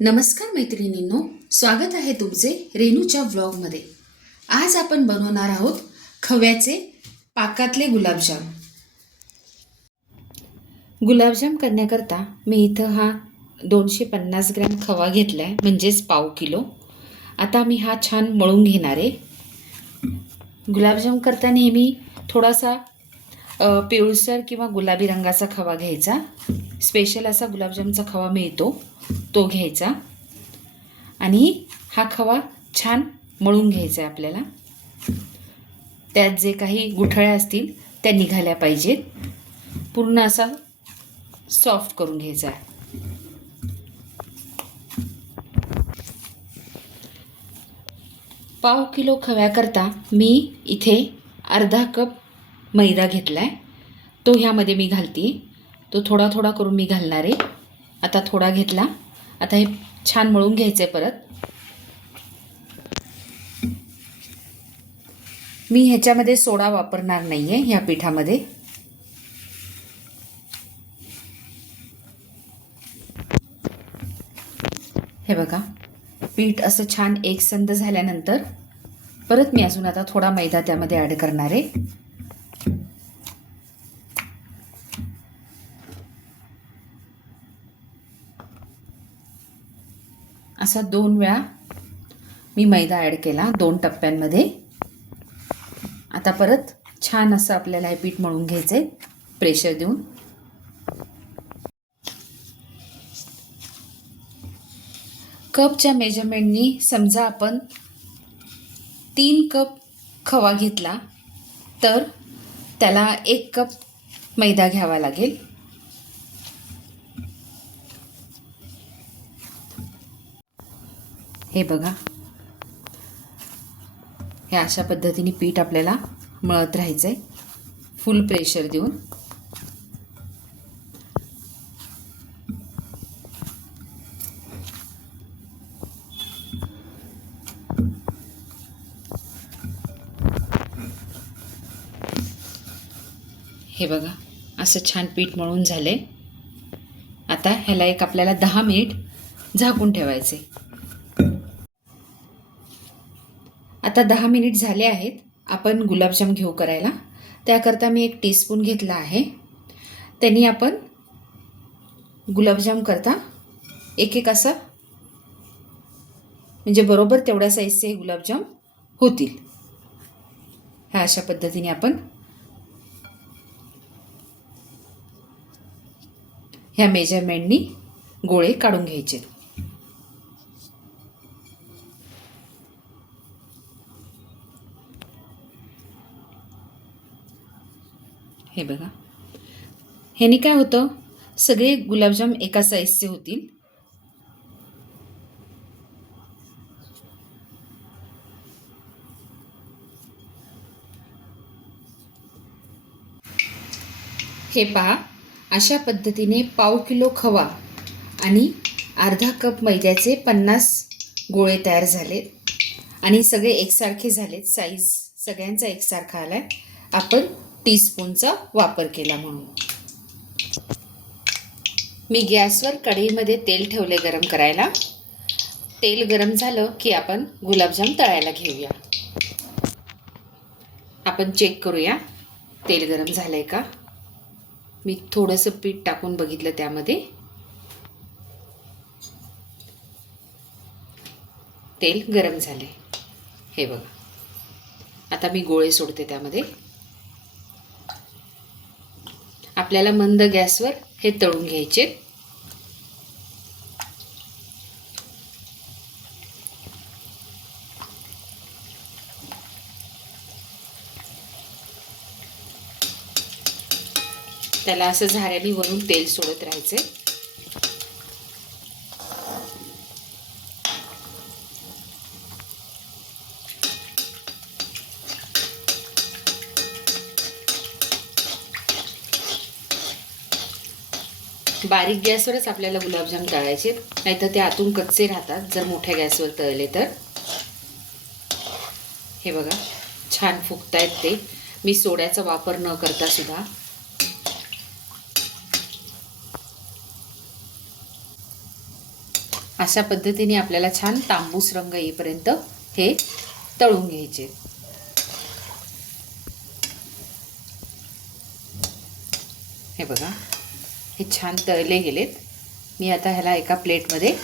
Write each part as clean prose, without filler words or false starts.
नमस्कार मैत्रिणींनो, स्वागत आहे तुमचे रेणूच्या व्लॉगमध्ये। आज आपण बनवणार आहोत खव्याचे पाकातले गुलाबजाम। गुलाबजाम करण्याकरता मी इथं हा 250 ग्रॅम खवा घेतलाय, म्हणजेच पाव किलो। आता मी हा छान मळून घेणार आहे। गुलाबजाम करता नेहमी थोडासा पिवळसर किंवा गुलाबी रंगाचा खवा घ्यायचा। स्पेशल असा गुलाबजामचा खवा मिळतो, तो घ्यायचा आणि हा खवा छान मळून घ्यायचा आहे आपल्याला। त्यात जे काही गुठळ्या असतील त्या निघाल्या पाहिजेत। पूर्ण असा सॉफ्ट करून घ्यायचा आहे। पाव किलो खव्याकरता मी इथे अर्धा कप मैदा घेतलाय, तो ह्यामध्ये मी घालते। तो थोडा थोडा करून मी घालणार आहे। आता थोडा घेतला, आता हे छान मळून घ्यायचंय परत। मी ह्याच्यामध्ये सोडा वापरणार नाहीये ह्या पिठामध्ये। हे बघा, पीठ असं छान एकसंध झाल्यानंतर परत मी अजून आता थोडा मैदा त्यामध्ये ॲड करणार आहे। असा 2 वेळा मी मैदा ॲड केला, 2 टप्प्यांमध्ये। आता परत छान असं आपल्याला हे पीठ मळून घ्यायचंय प्रेशर देऊन। कपच्या मेजरमेंटनी समजा आपण 3 कप खवा घेतला तर त्याला 1 कप मैदा घ्यावा लागेल। हे बघा, हे अशा पद्धतीने पीठ आपल्याला मळत राहायचंय फुल प्रेशर देऊन। हे बघा, असं छान पीठ मळून झाले। आता ह्याला एक आपल्याला 10 मिनिट झाकून ठेवायचे। आता 10 मिनिट झाले आहेत। आपण गुलाबजाम घेऊ करायला। त्याकरता मी 1 टीस्पून घेतला आहे। त्यांनी आपण गुलाबजाम करता एक असा, म्हणजे बरोबर तेवढ्या साईजचे गुलाबजाम होतील। ह्या अशा पद्धतीने आपण ह्या मेजरमेंटनी गोळे काढून घ्यायचे। हे बघा, ह्याने काय होतं, सगळे गुलाबजाम एका साईजचे होतील। हे पहा, अशा पद्धतीने पाव किलो खवा आणि अर्धा कप मैद्याचे 50 गोळे तयार झालेत आणि सगळे एकसारखे झालेत। साईज सगळ्यांचा एकसारखा आलाय। आपण टीस्पूनचा वापर केला म्हणून। मी गॅसवर कढईमध्ये तेल ठेवले गरम करायला। तेल गरम झालं की आपण गुलाबजाम तळायला घेऊया। आपण चेक करूया तेल गरम झालंय का। मी थोडंसं पीठ टाकून बघितलं त्यामध्ये, तेल गरम झाले। हे बघा, आता मी गोळे सोडते त्यामध्ये। आपल्याला मंद गॅसवर हे तळून घ्यायचे। त्याला असं झाऱ्याने वरून तेल सोडत राहायचे। बारीक गॅसवरच आपल्याला गुलाबजाम तळायचे, नाहीतर ते आतून कच्चे राहतात जर मोठ्या गॅसवर तळले तर। हे बघा, छान फुगतायत ते, मी सोड्याचा वापर न करता सुद्धा। अशा पद्धतीने आपल्याला छान तांबूस रंग येईपर्यंत हे तळून घ्यायचे. हे बघा, हे छान तळले गेलेत. मी आता ह्याला एका प्लेटमध्ये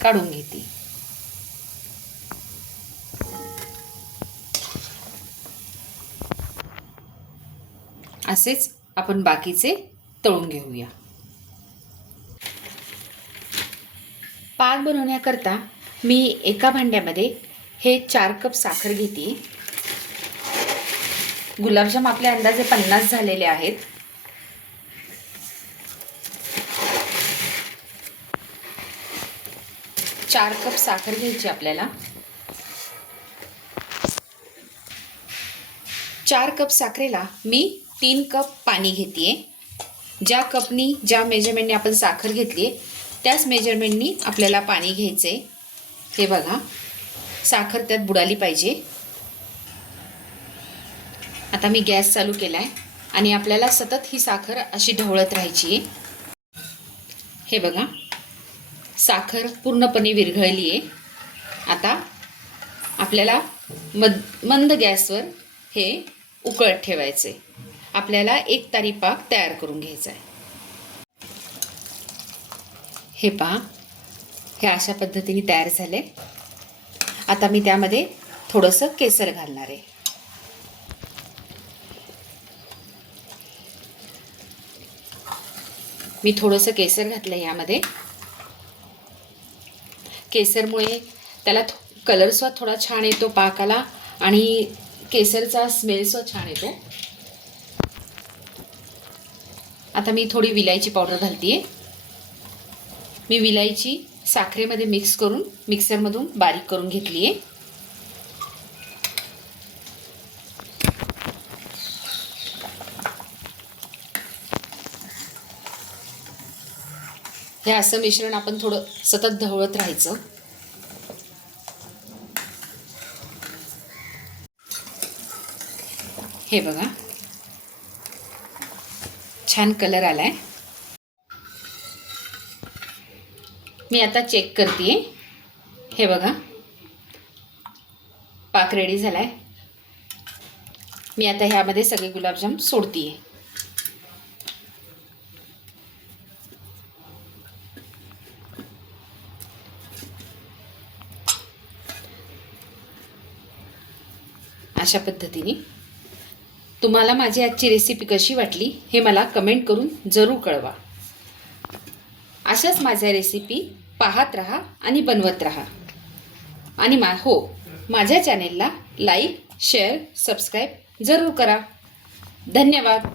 काढून घेते. असेच आपण बाकीचे तळून घेऊया. पाक बनवण्याकरता मी एका भांड्यामध्ये हे 4 कप साखर घेते. गुलाबजाम आपल्या अंदाजे 50 झालेले आहेत. चार कप साखर घ्यायची आपल्याला. 4 कप साखरेला मी 3 कप पाणी घेते. ज्या कपनी, ज्या मेजरमेंटने आपण साखर घेतली त्याच मेजरमेंटनी आपल्याला पाणी घ्यायचे. हे बघा, साखर त्यात बुडाली पाहिजे. आता मी गॅस चालू केला आहे आणि आपल्याला सतत ही साखर अशी ढवळत राहायची आहे. हे बघा, साखर पूर्णपणे विरघळली आहे. आता आपल्याला मंद गॅसवर हे उकळत ठेवायचे. आपल्याला एक तारी पाक तयार करून घ्यायचा आहे. हे पहा, हे अशा पद्धतीने तयार झाले. आता मी त्यामध्ये थोडंसं केसर घालणार आहे. मी थोडंसं केसर घातलं यामध्ये. केसरमुळे त्याला कलरसुद्धा थोडा छान येतो पाकाला आणि केसरचा स्मेलसुद्धा छान येतो. आता मी थोडी विलायची पावडर घालते. मी विलायची साखरेमध्ये मिक्स करून मिक्सरमधून बारीक करून घेतली आहे. हे असं मिश्रण आपण थोडं सतत ढवळत राहायचं. हे बघा, छान कलर आलाय. मी आता चेक करते. हे बघा, पाक रेडी झालाय. मी आता ह्यामध्ये सगळे गुलाबजाम सोडते. अशा पद्धतीने. तुम्हाला माझी आजची रेसिपी कशी वाटली हे मला कमेंट करून जरूर कळवा. अशाच माझ्या रेसिपी पाहत राहा आणि बनवत राहा. आणि माझ्या चॅनेलला लाईक, शेअर, सबस्क्राईब जरूर करा. धन्यवाद.